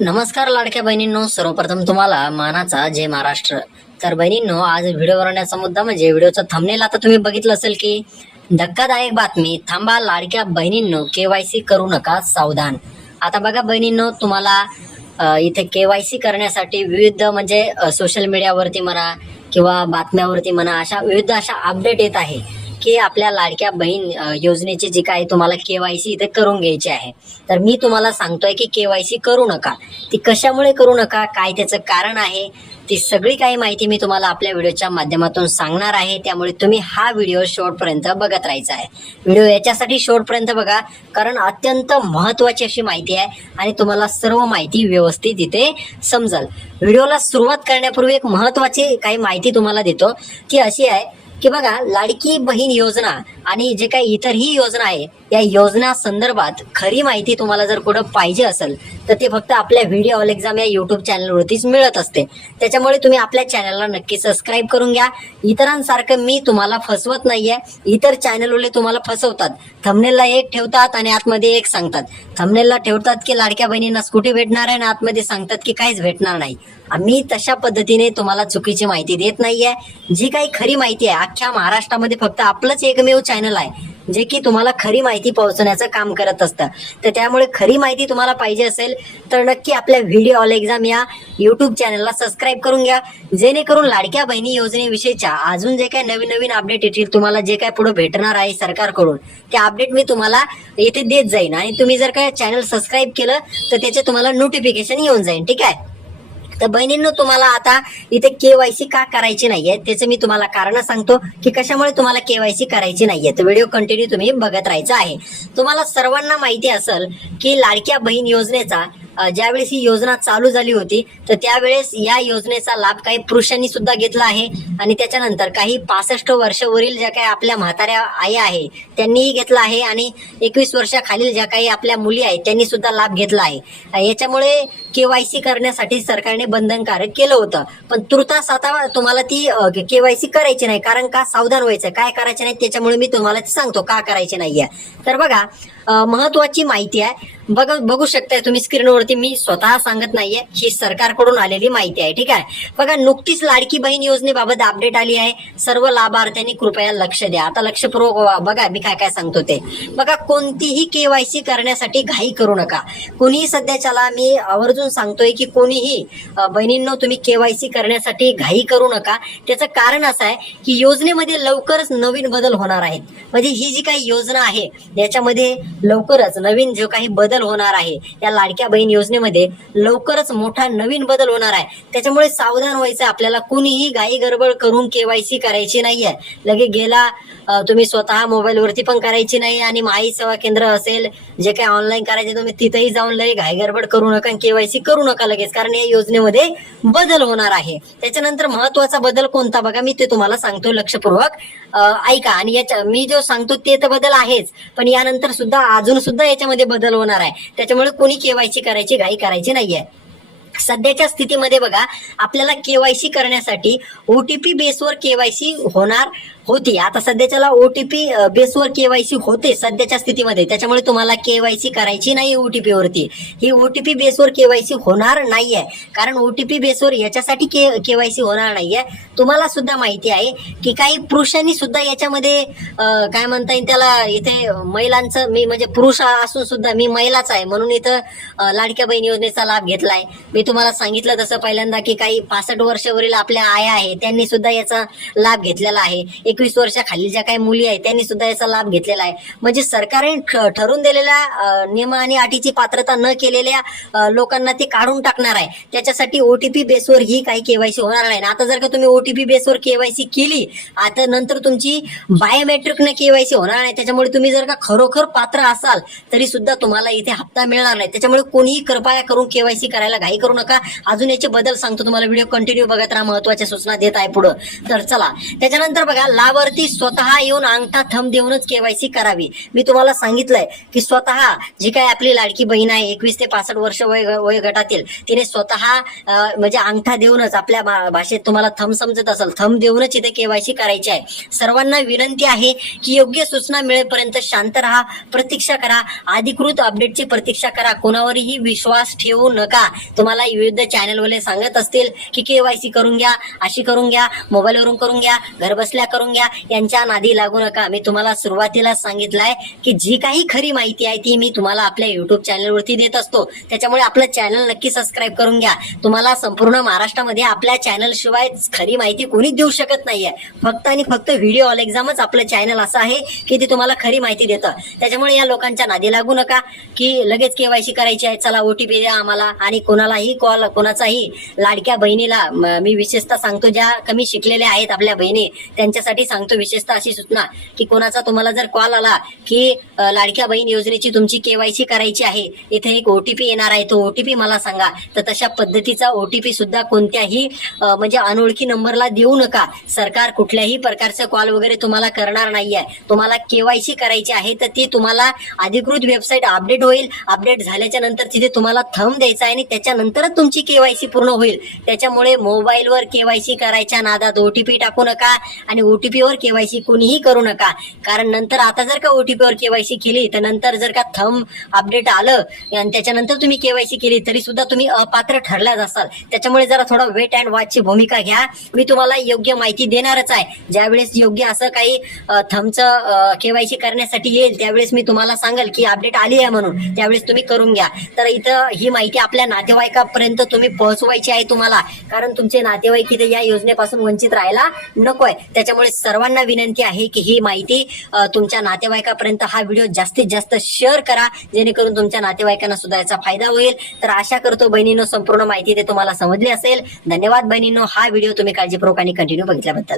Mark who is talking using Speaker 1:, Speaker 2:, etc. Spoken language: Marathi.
Speaker 1: नमस्कार लाडक्या बहिणींनो सर्वप्रथम तुम्हाला मानाचा जय महाराष्ट्र. तर बहिणींनो आज व्हिडिओ बनवण्याचा मुद्दा म्हणजे व्हिडिओचा थंबनेल आता तुम्ही बघितलं असेल की धक्कादायक बातमी थांबा लाडक्या बहिणींनो केवायसी करू नका सावधान. आता बघा बहिणींनो तुम्हाला इथे केवायसी करण्यासाठी विविध म्हणजे सोशल मीडियावरती म्हणा किंवा बातम्यावरती म्हणा अशा विविध अशा अपडेट येत आहे. की आपल्या लाडक्या बहीण अ, योजनेची जी काय तुम्हाला केवायसी इथे करून घ्यायची आहे तर मी तुम्हाला सांगतोय की केवायसी करू नका. ती कशामुळे करू नका काय त्याचं कारण आहे ती सगळी काही माहिती मी तुम्हाला आपल्या व्हिडिओच्या माध्यमातून सांगणार आहे. त्यामुळे तुम्ही हा व्हिडिओ शेवटपर्यंत बघत राहायचा आहे. व्हिडिओ याच्यासाठी शेवटपर्यंत बघा कारण अत्यंत महत्वाची अशी माहिती आहे आणि तुम्हाला सर्व माहिती व्यवस्थित इथे समजल. व्हिडिओला सुरुवात करण्यापूर्वी एक महत्वाची काही माहिती तुम्हाला देतो ती अशी आहे की बघा लाडकी बहीण योजना आणि जे काही इतरही योजना आहे या योजना संदर्भात खरी माहिती तुम्हाला जर कुठं पाहिजे असेल तर ते फक्त आपल्या व्हिडिओ ऑल एक्झाम या युट्यूब चॅनलवरतीच मिळत असते. त्याच्यामुळे तुम्ही आपल्या चॅनलला नक्की सबस्क्राईब करून घ्या. इतरांसारखं मी तुम्हाला फसवत नाहीये. इतर चॅनलवाले तुम्हाला फसवतात. थमनेलला एक ठेवतात आणि आतमध्ये एक सांगतात. थमनेलला ठेवतात की लाडक्या बहिणींना स्कूटी भेटणार आहे. आणि आतमध्ये सांगतात की काहीच भेटणार नाही. आम्ही तशा पद्धतीने तुम्हाला चुकीची माहिती देत नाहीये. जी काही खरी माहिती आहे अख्ख्या महाराष्ट्रामध्ये फक्त आपलंच एकमेव चॅनल आहे. जे की तुम्हाला खरी माहिती पोहोचवण्याचं काम करत असतं. तर त्यामुळे खरी माहिती तुम्हाला पाहिजे असेल तर नक्की आपल्या व्हिडिओ ऑल एक्झाम या युट्यूब चॅनलला सबस्क्राईब करून घ्या. जेणेकरून लाडक्या बहिणी योजनेविषयीच्या अजून जे काही नवीन नवीन अपडेट येतील तुम्हाला जे काय पुढे भेटणार आहे सरकारकडून ते अपडेट मी तुम्हाला येथे देत जाईन. आणि तुम्ही जर काय चॅनल सबस्क्राईब केलं तर त्याचे तुम्हाला नोटिफिकेशन येऊन जाईल ठीक आहे? तर बहिणींनो तुम्हाला आता इथे केवायसी का करायची नाहीये त्याचं मी तुम्हाला कारण सांगतो की कशामुळे तुम्हाला केवायसी करायची नाहीये. तर व्हिडिओ कंटिन्यू तुम्ही बघत राहायचा आहे. तुम्हाला सर्वांना माहिती असेल की लाडक्या बहीण योजनेचा ज्यावेळेस ही योजना चालू झाली होती तर त्यावेळेस या योजनेचा लाभ काही पुरुषांनी सुद्धा घेतला आहे. आणि त्याच्यानंतर काही पासष्ट वर्षावरील ज्या काही आपल्या म्हाताऱ्या आई आहे त्यांनीही घेतला आहे. आणि एकवीस वर्षाखालील ज्या काही आपल्या मुली आहेत त्यांनी सुद्धा लाभ घेतला आहे. याच्यामुळे केवायसी करण्यासाठी सरकारने बंधनकारक केलं होतं. पण तुर्तास आता तुम्हाला ती केवायसी करायची नाही कारण का सावधान व्हायचं काय करायचं नाही त्याच्यामुळे मी तुम्हाला ते सांगतो का करायचे नाहीये. तर बघा महत्वाची माहिती आहे. बघ बघू शकताय तुम्ही स्क्रीनवरती मी स्वतः सांगत नाहीये ही सरकारकडून आलेली माहिती आहे ठीक आहे? बघा नुकतीच लाडकी बहीण योजनेबाबत अपडेट आली आहे. सर्व लाभार्थ्यांनी कृपया लक्ष द्या. आता लक्षपूर्वक बघा मी काय काय सांगतो ते. बघा कोणतीही केवायसी करण्यासाठी घाई करू नका. कुणीही सध्याच्याला मी आवर्जून सांगतोय की कोणीही बहिणींनो तुम्ही केवायसी करण्यासाठी घाई करू नका. त्याचं कारण असं आहे की योजनेमध्ये लवकरच नवीन बदल होणार आहेत. म्हणजे ही जी काही योजना आहे याच्यामध्ये लवकरच नवीन जो काही बदल होणार आहे या लाडक्या बहीण योजनेमध्ये लवकरच मोठा नवीन बदल होणार आहे. त्याच्यामुळे सावधान व्हायचं आपल्याला कुणीही घाई गडबड करून केवायसी करायची नाहीये. लगे गेला तुम्ही स्वतः मोबाईलवरती पण करायची नाही आणि माही सेवा केंद्र असेल जे काही ऑनलाईन करायचे तुम्ही तिथेही जाऊन लगे घाई गडबड करू नका केवायसी करू नका लगेच कारण या योजनेमध्ये बदल होणार आहे. त्याच्यानंतर महत्त्वाचा बदल कोणता बघा मी ते तुम्हाला सांगतो लक्षपूर्वक. ऐका आणि याच्या मी जो सांगतो ते तर बदल आहेच पण यानंतर सुद्धा अजून सुद्धा याच्यामध्ये बदल होणार आहे. त्याच्यामुळे कोणी केवायसी करायची घाई करायची नाहीये. सध्याच्या स्थितीमध्ये बघा आपल्याला केवायसी करण्यासाठी ओटीपी बेसवर केवायसी होणार होती. आता सध्याच्याला ओटीपी बेसवर केवायसी होते सध्याच्या स्थितीमध्ये. त्याच्यामुळे तुम्हाला केवायसी करायची नाही ओटीपी वरती. ही ओटीपी बेसवर केवायसी होणार नाहीये. कारण ओटीपी बेसवर याच्यासाठी के केवायसी होणार नाहीये. तुम्हाला सुद्धा माहिती आहे की काही पुरुषांनी सुद्धा याच्यामध्ये काय म्हणता येईल त्याला इथे महिलांचं मी म्हणजे पुरुष असून सुद्धा मी महिलाच आहे. म्हणून इथं लाडक्या बहीण योजनेचा लाभ घेतलाय. मी तुम्हाला सांगितलं तसं पहिल्यांदा की काही पासष्ट वर्षावरील आपल्या आया आहे त्यांनी सुद्धा याचा लाभ घेतलेला आहे. एकवीस वर्षाखाली ज्या काही मुली आहेत त्यांनी सुद्धा याचा लाभ घेतलेला आहे. म्हणजे सरकारने ठ- ठरवून दिलेल्या नियम आणि अटीची पात्रता न केलेल्या लोकांना ते काढून टाकणार आहे. त्याच्यासाठी ओटीपी बेसवर ही काही केवायसी होणार नाही. आता जर का तुम्ही ओटीपी बेसवर केवायसी केली आता नंतर तुमची बायोमेट्रिक न केवायसी होणार नाही. त्याच्यामुळे तुम्ही जर का खरोखर पात्र असाल तरी सुद्धा तुम्हाला इथे हप्ता मिळणार नाही. त्याच्यामुळे कोणीही कृपया करून केवायसी करायला घाई करू नका. अजून याचे बदल सांगतो तुम्हाला. व्हिडिओ कंटिन्यू बघत राहा. महत्त्वाच्या सूचना देत आहे पुढं. तर चला. त्याच्यानंतर बघा त्यावरती स्वतः येऊन अंगठा थंब देऊनच केवायसी करावी. मी तुम्हाला सांगितलंय की स्वतः जी काय आपली लाडकी बहीण आहे एकवीस ते पासष्ट वर्ष वय वय गटातील तिने स्वतः म्हणजे अंगठा देऊनच आपल्या भाषेत तुम्हाला थंब समजत असेल थंब देऊनच इथे केवायसी करायची आहे. सर्वांना विनंती आहे की योग्य सूचना मिळेपर्यंत शांत राहा प्रतीक्षा करा अधिकृत अपडेटची प्रतीक्षा करा. कोणावरही विश्वास ठेवू नका. तुम्हाला विविध चॅनलवाले सांगत असतील की केवायसी करून घ्या अशी करून घ्या मोबाईलवरून करून घ्या घरबसल्या करून घ्या यांच्या नादी लागू नका. मी तुम्हाला सुरुवातीला सांगितलंय की जी काही खरी माहिती आहे ती मी तुम्हाला आपल्या युट्यूब चॅनलवरती देत असतो. त्याच्यामुळे आपलं चॅनल नक्की सबस्क्राईब करून घ्या. तुम्हाला संपूर्ण महाराष्ट्रामध्ये आपल्या चॅनल शिवाय खरी माहिती कोणीच देऊ शकत नाहीये. फक्त आणि फक्त व्हिडिओ ऑल एक्झामच आपलं चॅनल असं आहे की ते तुम्हाला खरी माहिती देतं. त्याच्यामुळे या लोकांच्या नादी लागू नका की लगेच केवायसी करायची आहे चला ओटीपी द्या आम्हाला आणि कोणालाही कॉल कोणाचाही लाडक्या बहिणीला मी विशेषतः सांगतो ज्या कमी शिकलेल्या आहेत आपल्या बहिणी त्यांच्यासाठी सांगतो विशेषतः अशी सूचना की कोणाचा तुम्हाला जर कॉल आला की लाडक्या बहीण योजनेची तुमची केवायसी करायची आहे इथे एक ओटीपी येणार आहे तो ओटीपी मला सांगा. तर तशा पद्धतीचा ओटीपी सुद्धा कोणत्याही म्हणजे अनोळखी नंबरला देऊ नका. सरकार कुठल्याही प्रकारचं कॉल वगैरे तुम्हाला करणार नाहीये. तुम्हाला केवायसी करायची आहे तर ती तुम्हाला अधिकृत वेबसाईट अपडेट होईल. अपडेट झाल्याच्यानंतर तिथे तुम्हाला थंब द्यायचा आहे आणि त्याच्यानंतरच तुमची केवायसी पूर्ण होईल. त्याच्यामुळे मोबाईलवर केवायसी करायच्या नादात ओटीपी टाकू नका आणि ओटीपी वर केवायसी कोणीही करू नका. कारण नंतर आता जर का ओटीपी वर केवायसी केली तर नंतर जर का थंब अपडेट आलं आणि त्याच्यानंतर तुम्ही केवायसी केली तरी सुद्धा तुम्ही अपात्र ठरल्याच असाल. त्याच्यामुळे जरा थोडा वेट अँड वॉचची भूमिका घ्या. मी तुम्हाला योग्य माहिती देणारच आहे. ज्यावेळेस योग्य असं काही थंबचं केवायसी करण्यासाठी येईल त्यावेळेस मी तुम्हाला सांगेल की अपडेट आली आहे म्हणून. त्यावेळेस तुम्ही करून घ्या. तर इथं ही माहिती आपल्या नातेवाईकापर्यंत तुम्ही पोहोचवायची आहे तुम्हाला. कारण तुमचे नातेवाईक इथे या योजनेपासून वंचित राहायला नकोय. त्याच्यामुळे सर्वांना विनंती आहे की ही माहिती तुमच्या नातेवाईकापर्यंत हा व्हिडिओ जास्तीत जास्त शेअर करा जेणेकरून तुमच्या नातेवाईकांना सुद्धा याचा फायदा होईल. तर आशा करतो बहिणीनो संपूर्ण माहिती ते तुम्हाला समजली असेल. धन्यवाद बहिणीनो हा व्हिडिओ तुम्ही काळजीपूर्वक आणि कंटिन्यू बघितल्याबद्दल.